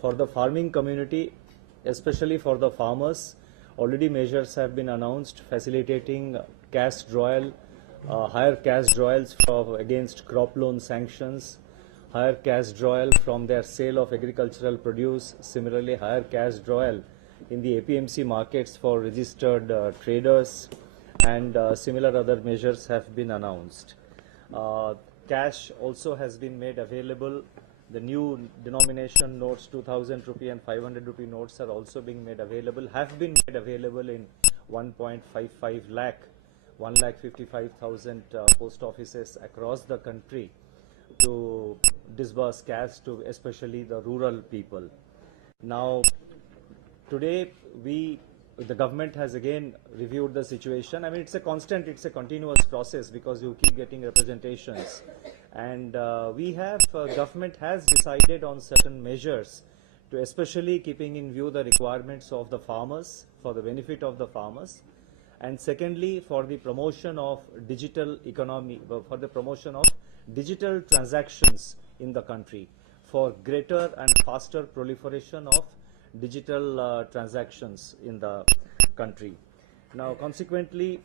for the farming community, especially for the farmers, already measures have been announced facilitating cash drawal, higher cash drawals against crop loan sanctions, higher cash drawal from their sale of agricultural produce, similarly higher cash drawal in the APMC markets for registered traders, and similar other measures have been announced. Cash also has been made available. The new denomination notes, 2000 rupee and 500 rupee notes, are also being made available, have been made available in 1.55 lakh, 1,55,000 post offices across the country to disburse cash to especially the rural people. Now, today the government has again reviewed the situation. I mean, it's a continuous process because you keep getting representations. And government has decided on certain measures to especially keeping in view the requirements of the farmers, for the benefit of the farmers. And secondly, for the promotion of digital economy, for the promotion of digital transactions in the country, for greater and faster proliferation of digital transactions in the country. Now, consequently,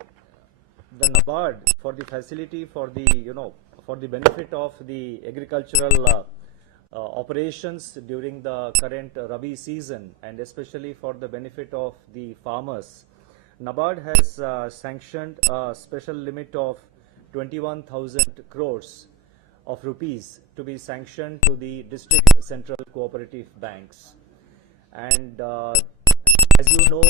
the NABARD, for the facility, for the benefit of the agricultural operations during the current Rabi season, and especially for the benefit of the farmers, NABARD has sanctioned a special limit of 21,000 crores of rupees to be sanctioned to the district central cooperative banks. And as you know,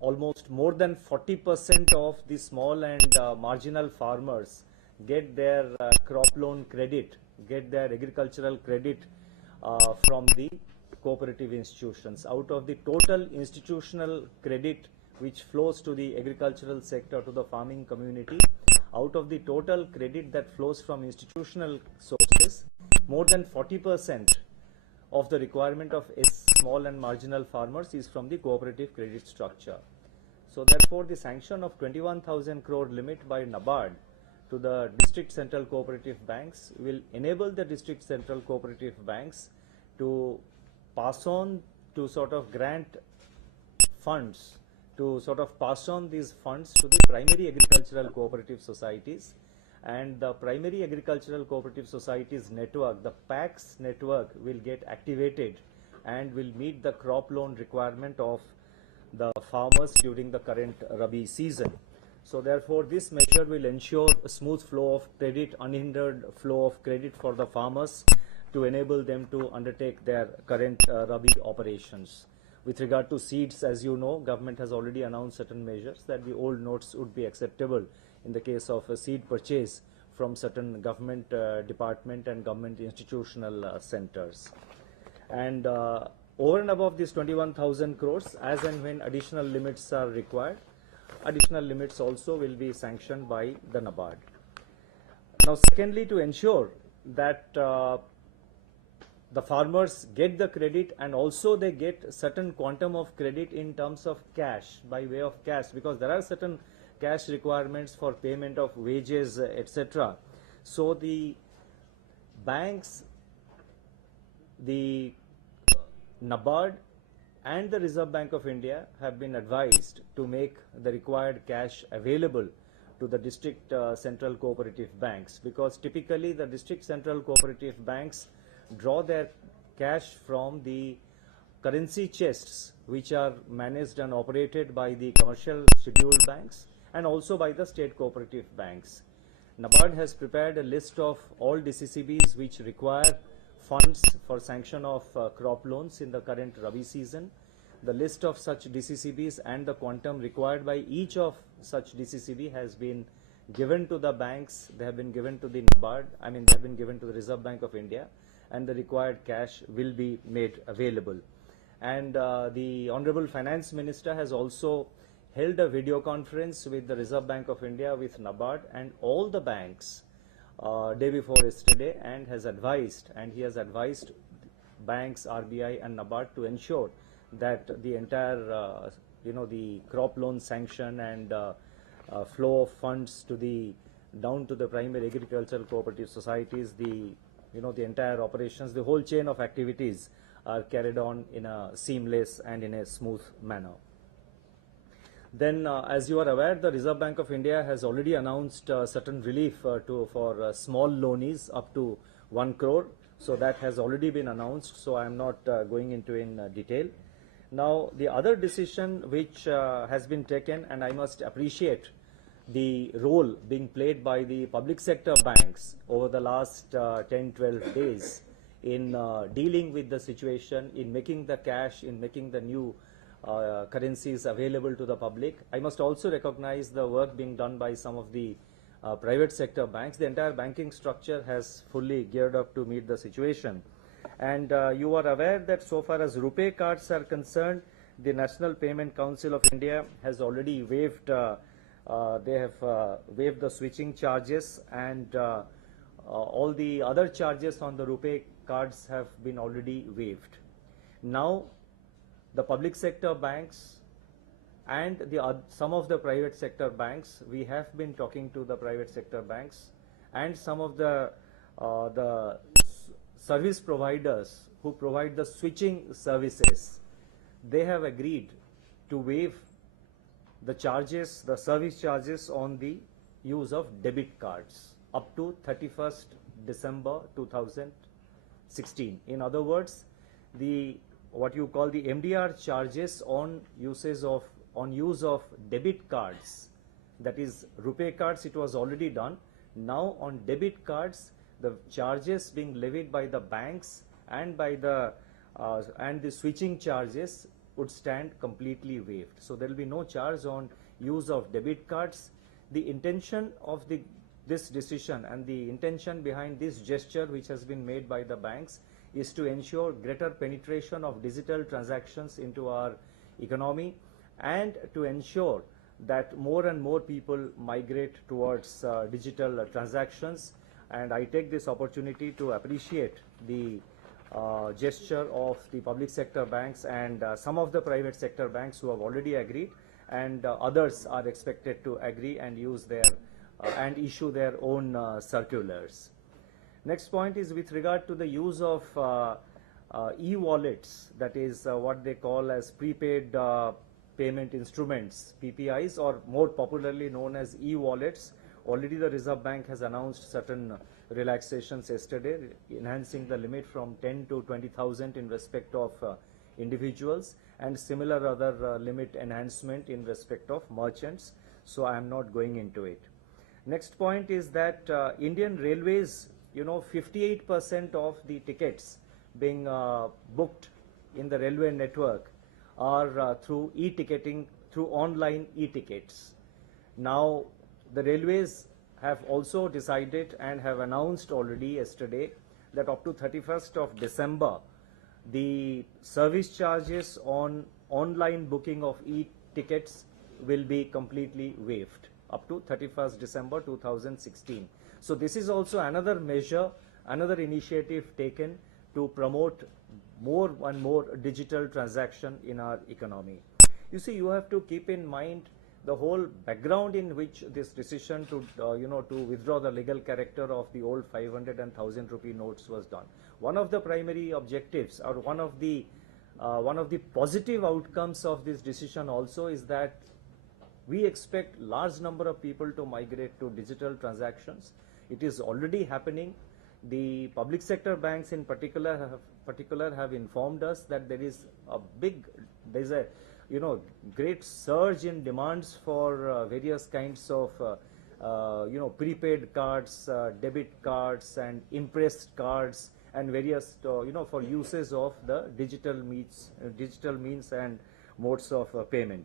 almost more than 40% of the small and marginal farmers get their crop loan credit, get their agricultural credit from the cooperative institutions. Out of the total institutional credit which flows to the agricultural sector, to the farming community, out of the total credit that flows from institutional sources, more than 40% of the requirement of small and marginal farmers is from the cooperative credit structure. So therefore, the sanction of 21,000 crore limit by NABARD to the district central cooperative banks will enable the district central cooperative banks to pass on, to sort of grant funds, to sort of pass on these funds to the primary agricultural cooperative societies. And the primary agricultural cooperative societies network, the PACS network, will get activated and will meet the crop loan requirement of the farmers during the current Rabi season. So therefore, this measure will ensure a smooth flow of credit, unhindered flow of credit for the farmers to enable them to undertake their current Rabi operations. With regard to seeds, as you know, government has already announced certain measures that the old notes would be acceptable in the case of a seed purchase from certain government department and government institutional centers. And over and above these 21,000 crores, as and when additional limits are required, additional limits also will be sanctioned by the NABARD. Now, secondly, to ensure that the farmers get the credit and also they get certain quantum of credit in terms of cash, by way of cash, because there are certain cash requirements for payment of wages, etc. So the banks, the NABARD and the Reserve Bank of India have been advised to make the required cash available to the district central cooperative banks, because typically the district central cooperative banks draw their cash from the currency chests which are managed and operated by the commercial scheduled banks and also by the state cooperative banks. NABARD has prepared a list of all DCCBs which require funds for sanction of crop loans in the current Rabi season. The list of such DCCBs and the quantum required by each of such DCCB has been given to the banks. They have been given to the NABARD, they have been given to the Reserve Bank of India, and the required cash will be made available. And the Honorable Finance Minister has also held a video conference with the Reserve Bank of India, with NABARD and all the banks day before yesterday, and he has advised banks, RBI and NABARD to ensure that the entire the crop loan sanction and flow of funds to the down to the primary agricultural cooperative societies, the entire operations, the whole chain of activities are carried on in a seamless and in a smooth manner. Then, as you are aware, the Reserve Bank of India has already announced certain relief for small loanees up to 1 crore. So that has already been announced. So I am not going into in detail. Now, the other decision which has been taken, and I must appreciate the role being played by the public sector banks over the last 10-12 days in dealing with the situation, in making the cash, in making the new currencies available to the public. I must also recognize the work being done by some of the private sector banks. The entire banking structure has fully geared up to meet the situation. And you are aware that so far as RuPay cards are concerned, the National Payment Council of India has already waived, waived the switching charges, and all the other charges on the RuPay cards have been already waived. Now, the public sector banks and some of the private sector banks, we have been talking to the private sector banks and some of the service providers who provide the switching services. They have agreed to waive the charges, the service charges on the use of debit cards up to 31st December 2016. In other words, what you call the MDR charges on use of debit cards, that is RuPay cards, it was already done. Now on debit cards, the charges being levied by the banks and by the switching charges would stand completely waived. So there will be no charge on use of debit cards. The intention of this decision and the intention behind this gesture which has been made by the banks is to ensure greater penetration of digital transactions into our economy and to ensure that more and more people migrate towards digital transactions. And I take this opportunity to appreciate the gesture of the public sector banks and some of the private sector banks who have already agreed, and others are expected to agree and use their and issue their own circulars. Next point is with regard to the use of e-wallets, that is what they call as prepaid payment instruments, PPIs, or more popularly known as e-wallets. Already the Reserve Bank has announced certain relaxations yesterday, enhancing the limit from 10 to 20,000 in respect of individuals, and similar other limit enhancement in respect of merchants. So I am not going into it. Next point is that Indian Railways, 58% of the tickets being booked in the railway network are through e-ticketing, through online e-tickets. Now, the railways have also decided and have announced already yesterday that up to 31st of December, the service charges on online booking of e-tickets will be completely waived up to 31st December 2016. So this is also another measure, another initiative taken to promote more and more digital transaction in our economy. You see, you have to keep in mind the whole background in which this decision to to withdraw the legal character of the old 500 and 1000 rupee notes was done. One of the primary objectives, or one of the positive outcomes of this decision also, is that we expect large number of people to migrate to digital transactions. It is already happening. The public sector banks in particular have informed us that there is a great surge in demands for various kinds of prepaid cards, debit cards, and impressed cards, and various for uses of the digital means and modes of payment.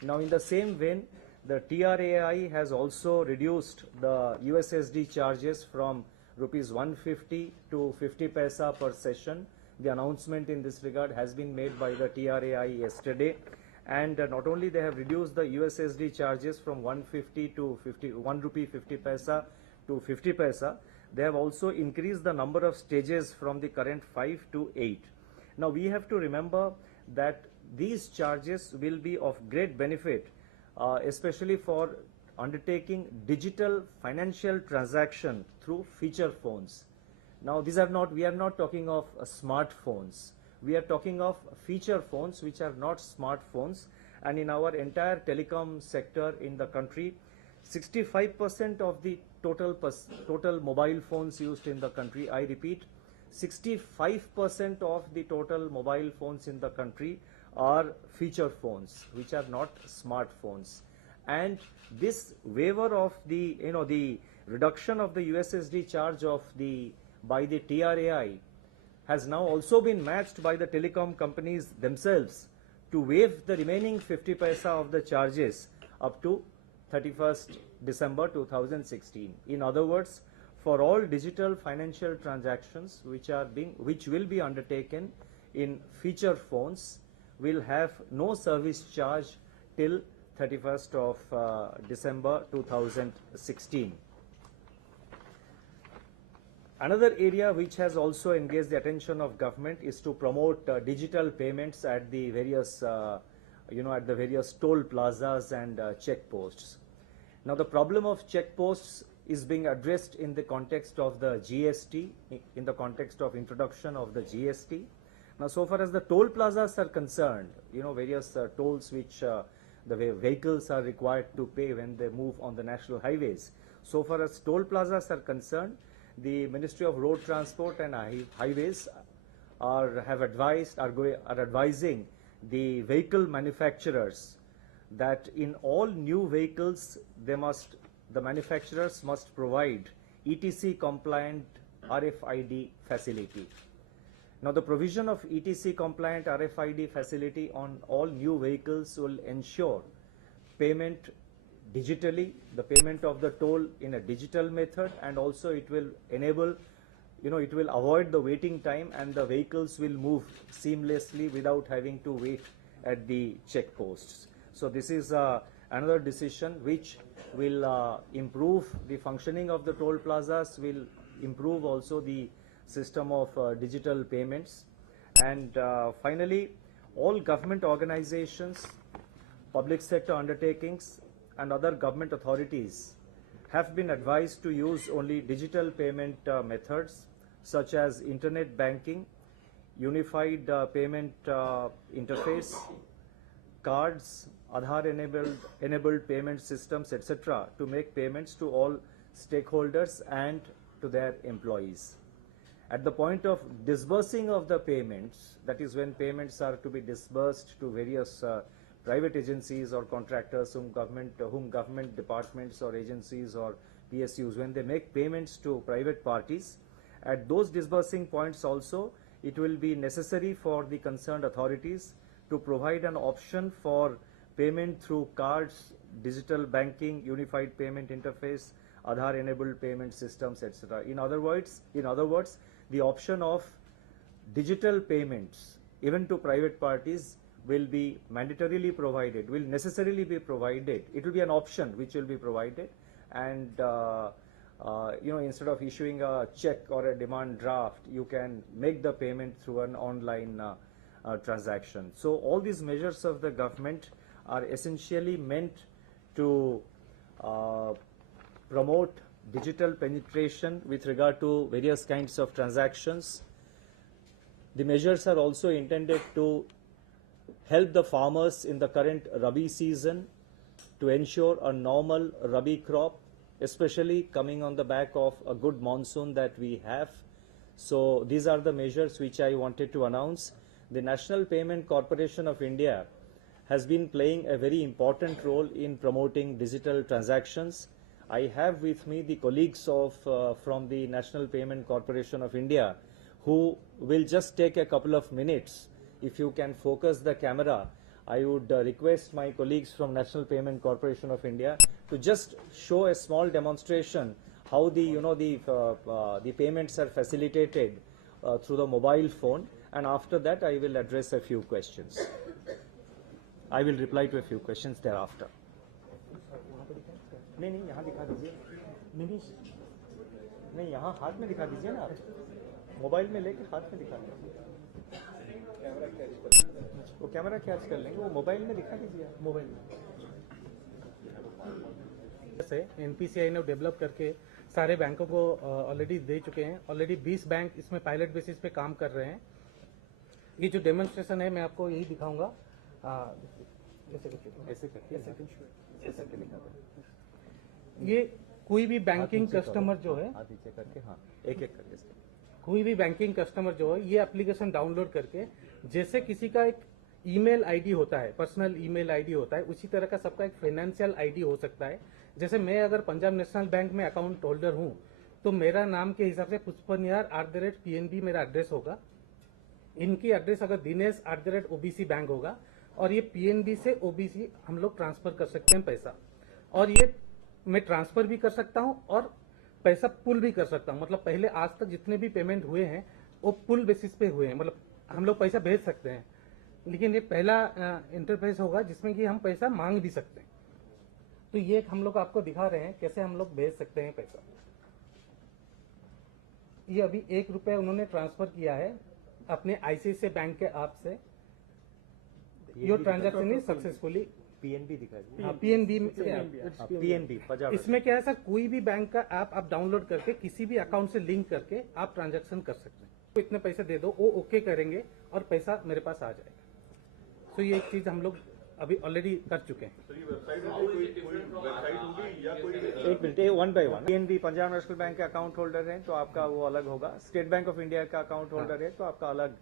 Now, in the same vein, the TRAI has also reduced the USSD charges from rupees 150 to 50 paisa per session. The announcement in this regard has been made by the TRAI yesterday. And not only they have reduced the USSD charges from 150 to 1 rupee 50 paisa to 50 paisa, they have also increased the number of stages from the current 5 to 8. Now we have to remember that these charges will be of great benefit, especially for undertaking digital financial transaction through feature phones. Now we are not talking of smartphones. We are talking of feature phones which are not smartphones, and in our entire telecom sector in the country, 65% of the total mobile phones used in the country, I repeat, 65% of the total mobile phones in the country are feature phones which are not smartphones. And this waiver of the the reduction of the USSD charge of by the TRAI has now also been matched by the telecom companies themselves to waive the remaining 50 paisa of the charges up to 31st December 2016. In other words, for all digital financial transactions which will be undertaken in feature phones will have no service charge till 31st of December 2016. Another area which has also engaged the attention of government is to promote digital payments at the various at the various toll plazas and checkposts. Now the problem of checkposts is being addressed in the context of the GST, in the context of introduction of the GST. Now so far as the toll plazas are concerned, various tolls which the vehicles are required to pay when they move on the national highways. So far as toll plazas are concerned, the Ministry of Road Transport and Highways are advising the vehicle manufacturers that in all new vehicles the manufacturers must provide ETC compliant RFID facility. Now the provision of ETC compliant RFID facility on all new vehicles will ensure payment digitally, the payment of the toll in a digital method, and also it will enable, it will avoid the waiting time and the vehicles will move seamlessly without having to wait at the checkposts. So this is another decision which will improve the functioning of the toll plazas, will improve also the system of digital payments. And finally, all government organizations, public sector undertakings and other government authorities have been advised to use only digital payment methods such as internet banking, unified payment interface, cards, Aadhaar enabled payment systems, etc. to make payments to all stakeholders and to their employees. At the point of disbursing of the payments, that is when payments are to be disbursed to various private agencies or contractors whom government departments or agencies or PSUs, when they make payments to private parties, at those disbursing points also it will be necessary for the concerned authorities to provide an option for payment through cards, digital banking, unified payment interface, Aadhaar enabled payment systems, etc. In other words, the option of digital payments even to private parties will be mandatorily provided, will necessarily be provided. It will be an option which will be provided, and instead of issuing a check or a demand draft, you can make the payment through an online transaction. So all these measures of the government are essentially meant to promote digital penetration with regard to various kinds of transactions. The measures are also intended to help the farmers in the current Rabi season to ensure a normal Rabi crop, especially coming on the back of a good monsoon that we have. So these are the measures which I wanted to announce. The National Payment Corporation of India has been playing a very important role in promoting digital transactions. I have with me the colleagues from the National Payment Corporation of India who will just take a couple of minutes. If you can focus the camera, I would request my colleagues from National Payment Corporation of India to just show a small demonstration how the payments are facilitated through the mobile phone, and after that I will address a few questions. I will reply to a few questions thereafter. नहीं यहाँ दिखा दीजिए, नहीं यहाँ हाथ में दिखा दीजिए ना, आप मोबाइल में लेके हाथ में दिखा दीजिए, वो कैमरा कैच कर लेंगे, वो मोबाइल में दिखा दीजिए, मोबाइल में से एनपीसीआई ने डेवलप करके सारे बैंकों को ऑलरेडी दे चुके हैं। ऑलरेडी 20 बैंक इसमें पायलट बेसिस पे काम कर रहे हैं। ये जो डेमोन्स्ट्रेशन है मैं आपको यही दिखाऊंगा। ऐसे करके ऐसे करके ऐसे करके दिखा दो। ये कोई भी बैंकिंग हाथ नीचे करो, कस्टमर जो है, हाथ नीचे करके, हाँ एक एक करके इसको। कोई भी बैंकिंग कस्टमर जो है ये एप्लीकेशन डाउनलोड करके, जैसे किसी का एक ईमेल आईडी होता है, पर्सनल ईमेल आईडी होता है, उसी तरह का सबका एक फाइनेंशियल आईडी हो सकता है। जैसे मैं अगर पंजाब नेशनल बैंक में अकाउंट होल्डर हूं, तो मेरा नाम के हिसाब से pushpanyar@PNB मेरा एड्रेस होगा। इनकी एड्रेस अगर दिनेश @OBC बैंक होगा, और ये PNB से OBC हम लोग ट्रांसफर कर सकते हैं पैसा। और ये मैं ट्रांसफर भी कर सकता हूं और पैसा पुल भी कर सकता हूं। मतलब पहले आज तक जितने भी पेमेंट हुए हैं वो पुल बेसिस पे हुए हैं, मतलब हम लोग पैसा भेज सकते हैं। लेकिन ये पहला इंटरफेस होगा जिसमें कि हम पैसा मांग भी सकते हैं। तो ये हम लोग आपको दिखा रहे हैं कैसे हम लोग भेज सकते हैं पैसा। ये अभी ₹1 उन्होंने ट्रांसफर किया है अपने ICICI बैंक के ऐप से। Your transaction is successfully PNB दिखा दीजिए। हाँ, PNB PNB पंजाब। इसमें क्या है सर, कोई भी बैंक का ऐप आप डाउनलोड करके किसी भी अकाउंट से लिंक करके आप ट्रांजैक्शन कर सकते हैं। तो इतने पैसे दे दो, वो ओके करेंगे और पैसा मेरे पास आ जाएगा। तो ये एक चीज हम लोग अभी ऑलरेडी कर चुके हैं। तो ये वेबसाइट है, कोई वेबसाइट होगी या कोई एक minute, one by one. PNB Punjab national bank के अकाउंट होल्डर हैं तो आपका वो अलग होगा। स्टेट बैंक ऑफ इंडिया का अकाउंट होल्डर है तो आपका अलग,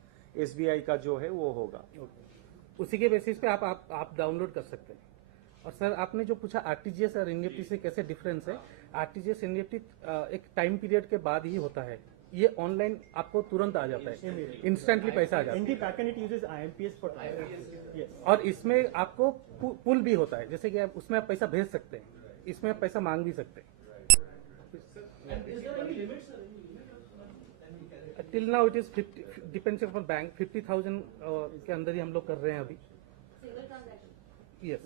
SBI का जो है वो होगा। उसी के बेसिस पे आप डाउनलोड कर सकते हैं। और सर आपने जो पूछा आरटीजीएस और एनईएफटी से कैसे डिफरेंस है, आरटीजीएस एनईएफटी एक टाइम पीरियड के बाद ही होता है। ये ऑनलाइन आपको तुरंत आ जाता है, इंस्टेंटली पैसा आ जाता है। In the backend, it uses IMPS for yes. और इसमें आपको पुल भी होता है, जैसे कि आप उसमें आप पैसा भेज सकते हैं, इसमें आप पैसा मांग भी सकते हैं। Till now it is 50, depends upon bank. 50,000 के अंदर ही हम लोग कर रहे हैं अभी। यस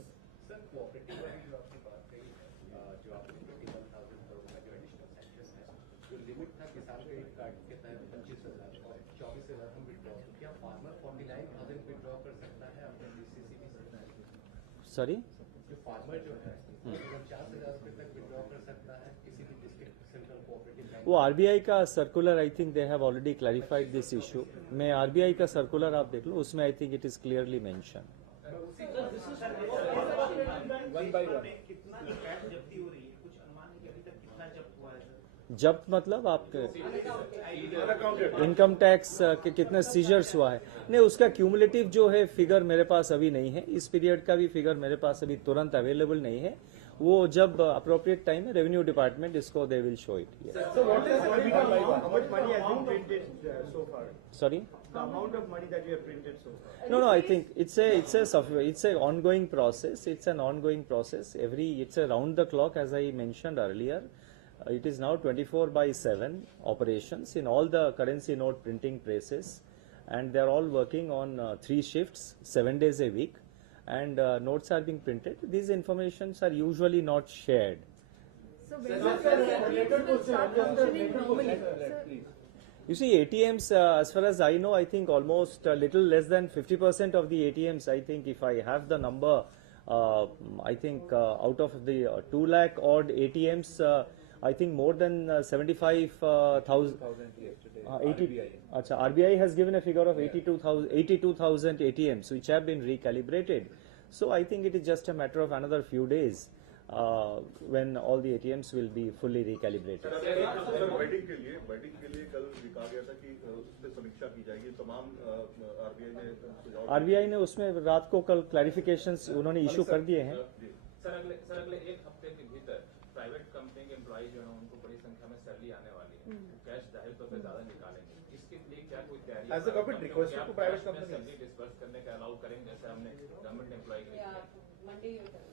सॉरी, जो फार्मर जो है 50,000 रुपए तक विड्रॉ कर सकता है किसी भी डिस्ट्रिक्ट सेंट्रल कोऑपरेटिव बैंक। वो RBI का circular, I think they have already clarified this issue. मैं RBI का सर्कुलर आप देख लो, उसमें I think it is clearly mention. जब्त मतलब आपके इनकम टैक्स के कितने सीजर्स हुआ है? नहीं, उसका क्यूमुलेटिव जो है फिगर मेरे पास अभी नहीं है। इस पीरियड का भी फिगर मेरे पास अभी तुरंत अवेलेबल नहीं है। वो जब अप्रोप्रिएट टाइम है रेवेन्यू डिपार्टमेंट इसको they will show it. So what is how much money has been printed so far? Sorry, The amount of money that you have printed so far. no, I think it's a ongoing process. It's an ongoing process. It's a round the clock, as I mentioned earlier. It is now 24/7 operations in all the currency note printing presses, and they are all working on 3 shifts, 7 days a week, and notes are being printed. These informations are usually not shared. So when will start functioning normally? Sir, You see, ATMs, as far as I know, I think almost a little less than 50% of the ATMs, I think if I have the number, I think out of the 2 lakh odd ATMs, I think more than 75,000. 80. Achha, RBI has given a figure of 82,000 ATMs which have been recalibrated. So I think it is just a matter of another few days when all the ATMs will be fully recalibrated. Sir batting के लिए कल लिखा गया था कि उस पर समीक्षा की जाएगी। तमाम RBI ने सुझाव RBI ने उसमें रात को कल क्लैरिफिकेशंस उन्होंने इशू कर दिए हैं। सर अगले 1 हफ्ते के भीतर प्राइवेट कंपनी के एम्प्लॉय जो है उनको बड़ी संख्या में सैलरी आने वाली है, कैश जाहिर तौर पर ज्यादा निकालेंगे। इसके लिए क्या कोई तैयारी Has the government requested to private companies? Salary disperse करने का अलाउ करेंगे, जैसे हमने गवर्नमेंट एम्प्लॉय के लिए किया?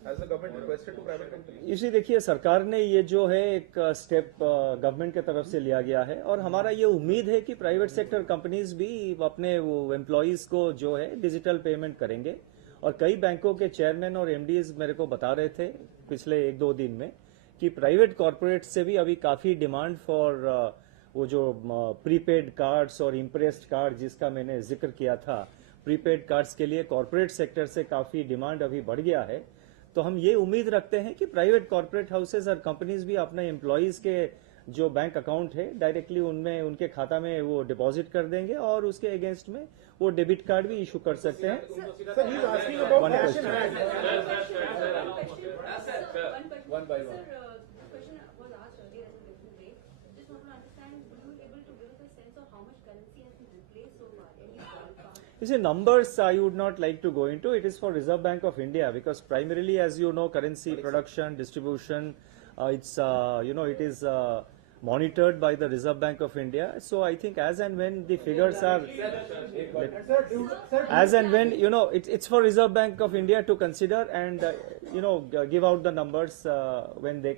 Has the government requested to private companies? इसी देखिए, सरकार ने ये जो है एक स्टेप गवर्नमेंट की तरफ से लिया गया है और हमारा ये उम्मीद है कि प्राइवेट सेक्टर कंपनीज भी अपने वो एम्प्लॉयज को जो है डिजिटल पेमेंट करेंगे। और कई बैंकों के चेयरमैन और MDs मेरे को बता रहे थे पिछले 1-2 दिन में कि प्राइवेट कॉर्पोरेट से भी अभी काफी डिमांड फॉर वो जो प्रीपेड कार्ड्स और इम्प्रेस्ड कार्ड जिसका मैंने जिक्र किया था, प्रीपेड कार्ड्स के लिए कॉर्पोरेट सेक्टर से काफी डिमांड अभी बढ़ गया है। तो हम ये उम्मीद रखते हैं कि प्राइवेट कॉर्पोरेट हाउसेज और कंपनीज भी अपने एम्प्लॉयज के जो बैंक अकाउंट है डायरेक्टली उनमें उनके खाता में वो डिपॉजिट कर देंगे और उसके अगेंस्ट में वो डेबिट कार्ड भी इशू कर सकते हैं. Sir, he's asking about One cash in question. hand. One by one. Sir, the question was asked earlier as a different way. Just want to understand, were you able to give us a sense of how much currency has been replaced so far? Any ballpark? You see, numbers I would not like to go into. It is for Reserve Bank of India because primarily, as you know, currency production, distribution, it's it is monitored by the Reserve Bank of India. So I think as and when the figures are, as and when it's for Reserve Bank of India to consider and give out the numbers when they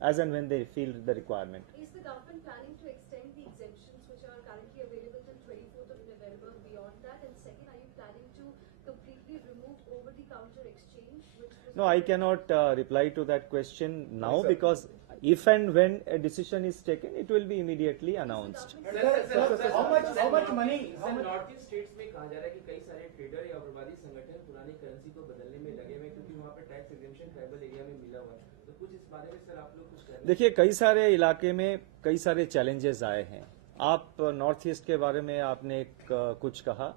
as and when they feel the requirement. Is the government planning to extend the exemptions which are currently available till 24th of November beyond that? And second, are you planning to completely remove over-the-counter exchange? Which was No, I cannot reply to that question now because if and when a decision is taken, it will be immediately announced. How much money? How much? North east states में कहा जा रहा है कि कई सारे trader या उग्रवादी संगठन पुरानी करेंसी को बदलने में लगे हुए हैं क्योंकि वहाँ पे टैक्स एग्जेम्पशन ट्राइबल एरिया में मिला हुआ है. तो कुछ इस बारे में सर आप लोग कुछ करें. देखिए, कई सारे इलाके में कई सारे चैलेंजेस आए हैं. आप नॉर्थ ईस्ट के बारे में आपने कुछ कहा.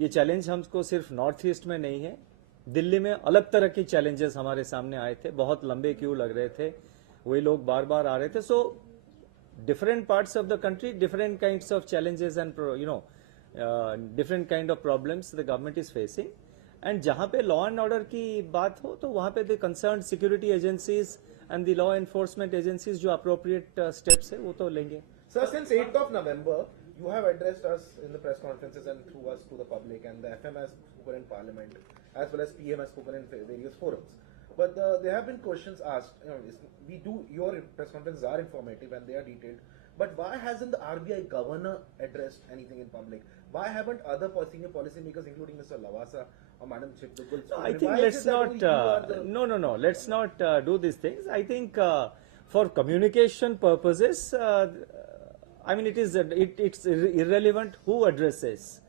ये चैलेंज हमको सिर्फ नॉर्थ ईस्ट में नहीं है, दिल्ली में अलग तरह के चैलेंजेस हमारे सामने आए थे. बहुत लंबे क्यू लग रहे थे, वही लोग बार बार आ रहे थे. सो different parts of the country, different kinds of challenges and different kind of problems the government is facing. And जहाँ पे law and order की बात हो तो वहाँ पे the concerned security agencies and the law enforcement agencies जो appropriate steps है वो तो लेंगे. Sir, since 8th of November, you have addressed us in the press conferences and through us to the public, and the FM has spoken in Parliament, as well as PM has spoken in various forums. But there have been questions asked. Your press conferences are informative and they are detailed. But why hasn't the RBI governor addressed anything in public? Why haven't other senior policymakers, including Mr. Lavasa or Madam Chipdugul? I think let's not. No. Let's not do these things. I think for communication purposes, I mean, it's irrelevant who addresses.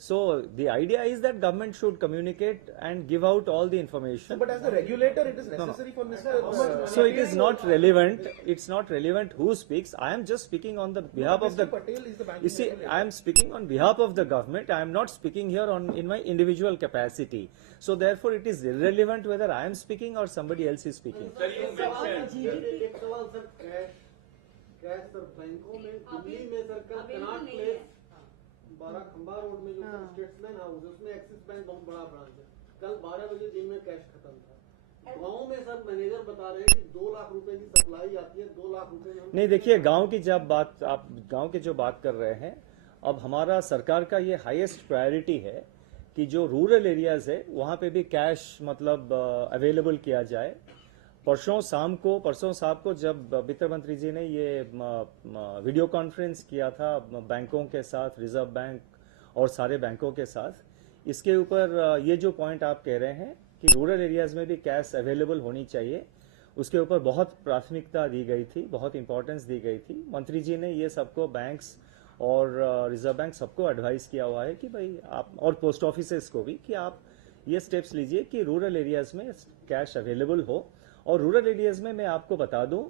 So the idea is that government should communicate and give out all the information. But as a regulator, it is necessary for Mr. So it is not relevant. It's not relevant who speaks. I am just speaking on the behalf of the. Patel is the banking You see, regulator. I am speaking on behalf of the government. I am not speaking here in my individual capacity. So therefore, it is irrelevant whether I am speaking or somebody else is speaking. Sir, you mentioned एक सवाल sir cash sir बैंकों में दिल्ली में sir कल Connaught place 12 खंबा road में जो statesman house है उसमें एक्सिस बैंक बहुत बड़ा ब्रांच है. कल 12 बजे दिन में कैश खत्म था. गांव में सर मैनेजर बता रहे हैं कि 2 लाख रुपए की सप्लाई आती है. 2 लाख रुपए में नहीं, देखिए, गांव की जब बात आप गांव की जो बात कर रहे हैं, अब हमारा सरकार का ये हाईएस्ट प्रायोरिटी है कि जो रूरल एरियाज है वहां पे भी कैश मतलब अवेलेबल किया जाए. परसों साहब को जब वित्त मंत्री जी ने ये वीडियो कॉन्फ्रेंस किया था बैंकों के साथ, रिजर्व बैंक और सारे बैंकों के साथ, इसके ऊपर ये जो पॉइंट आप कह रहे हैं कि रूरल एरियाज में भी कैश अवेलेबल होनी चाहिए, उसके ऊपर बहुत प्राथमिकता दी गई थी, बहुत इंपॉर्टेंस दी गई थी. मंत्री जी ने ये सबको बैंक्स और रिजर्व बैंक सबको एडवाइस किया हुआ है कि भाई आप, और पोस्ट ऑफिसेस को भी, कि आप ये स्टेप्स लीजिए कि रूरल एरियाज में कैश अवेलेबल हो. और रूरल एरियाज में मैं आपको बता दूं,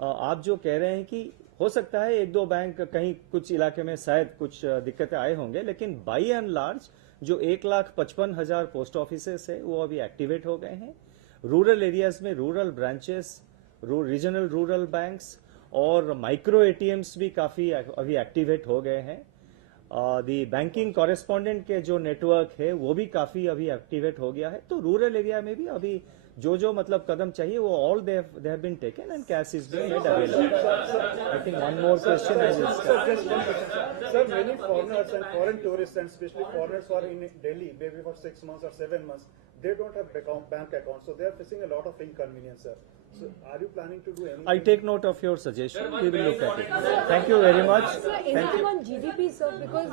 आप जो कह रहे हैं कि हो सकता है 1-2 बैंक कहीं कुछ इलाके में शायद कुछ दिक्कतें आए होंगे, लेकिन बाई एंड लार्ज जो 1,55,000 पोस्ट ऑफिसेस है वो अभी एक्टिवेट हो गए हैं. रूरल एरियाज में rural branches, regional rural banks और माइक्रो एटीएम्स भी काफी अभी एक्टिवेट हो गए हैं. दी बैंकिंग कॉरेस्पॉन्डेंट के जो नेटवर्क है वो भी काफी अभी एक्टिवेट हो गया है. तो रूरल एरिया में भी अभी जो मतलब कदम चाहिए वो all they have been taken and cash is being made available. I think one more question I will. Sir, many foreigners and foreign tourists, and especially foreigners who are in Delhi, maybe for 6 months or 7 months, they don't have bank accounts, so they are facing a lot of inconvenience, sir. So, are you planning to do anything? I take note of your suggestion. We will look at it. Thank you very much. Sir, Thank anything you. on GDP, sir? Because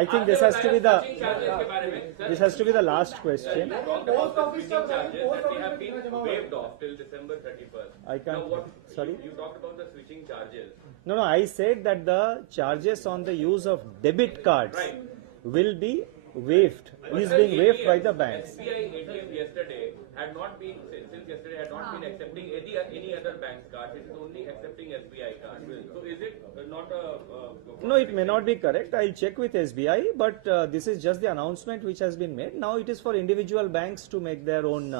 I think this has to be the last question. Post office charges that they have been waived off till December 31st. I can't. Sorry. You talked about the switching charges. No. I said that the charges on the use of debit cards will be waived. Is being waived by the banks. SBI ATM yesterday had not been accepting any other bank's card. It is only accepting SBI card. So is it not a? No, it may not be correct. I'll check with SBI, but this is just the announcement which has been made. Now it is for individual banks to make their own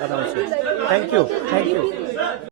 announcements. Thank you. Thank you.